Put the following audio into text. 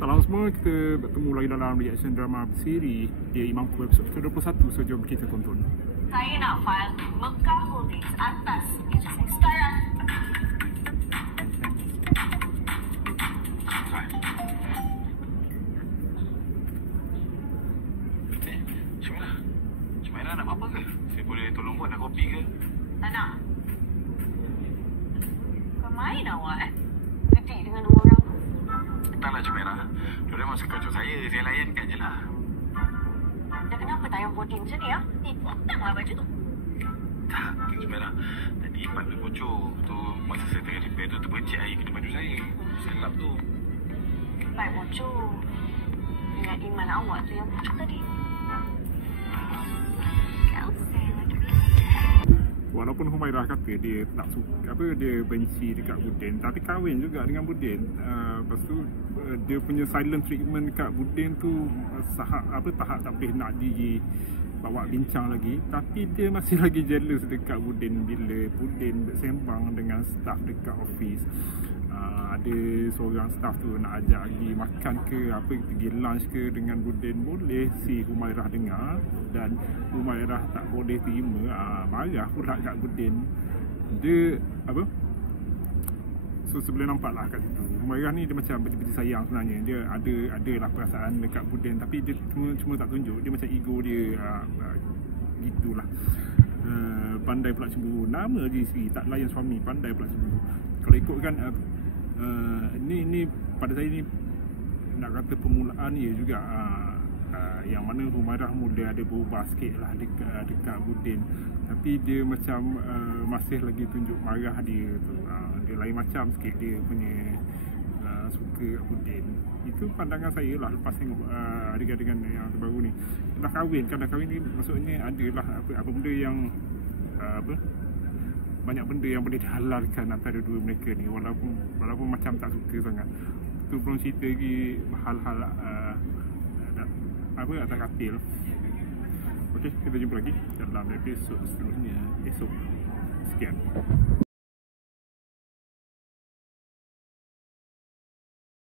Salam semua, kita bertemu lagi dalam reaction drama bersiri dia Imamku episod ke-21. So jom kita tonton. Saya nak file Mekah Holdings atas ejen saya sekarang. Jumairah nak apa ke? Saya boleh tolong buat nak kopi ke? Tak nak. Kau main awak Gedik dengan dua orang. Taklah Jumairah. Diorang masuk kacau saya layankan je lah. Dan kenapa tak yang boarding macam ni ya? Potonglah baju tu. Tak, Jumairah. Tadi pipe dia bocor. Tu masa saya tengah repair tu terpercik air kena baju saya. Saya lap tu. Baik bocor. Dengan iman awak tu yang bocor tadi. Walaupun Humairah kata dia tak suka, dia benci dekat Budin, tapi kahwin juga dengan Budin. Lepas tu dia punya silent treatment dekat Budin tu tahap tak boleh nak dibawa bincang lagi, tapi dia masih lagi jealous dekat Budin bila Budin bersembang dengan staff dekat office. Ada seorang staff tu nak ajak pergi makan ke apa, pergi lunch ke dengan Budin, boleh si Humairah dengar dan Humairah tak boleh terima. Marah pula kat Budin. Dia so sebenarnya nampak lah kat situ Humairah ni dia macam betul-betul sayang sebenarnya. Dia adalah perasaan dekat Budin, tapi dia cuma tak tunjuk. Dia macam ego dia gitulah. Pandai pula cemburu. Nama je isteri tak layan suami, pandai pula cemburu. Kalau ikutkan ni pada saya ni nak kata permulaan dia juga, yang mana Humairah mula ada berubah sikit lah dekat Budin, tapi dia macam masih lagi tunjuk marah dia tu. Dia lain macam sikit dia punya suka kat Budin. Itu pandangan saya lah lepas tengok adegan-adegan yang terbaru ni. Dah kahwin ni maksudnya adalah apa benda yang banyak benda yang boleh dihalalkan antara dua mereka ni, walaupun macam tak suka sangat. Tu belum cerita lagi hal-hal atas katil. Okey, kita jumpa lagi dalam episod seterusnya esok. Sekian.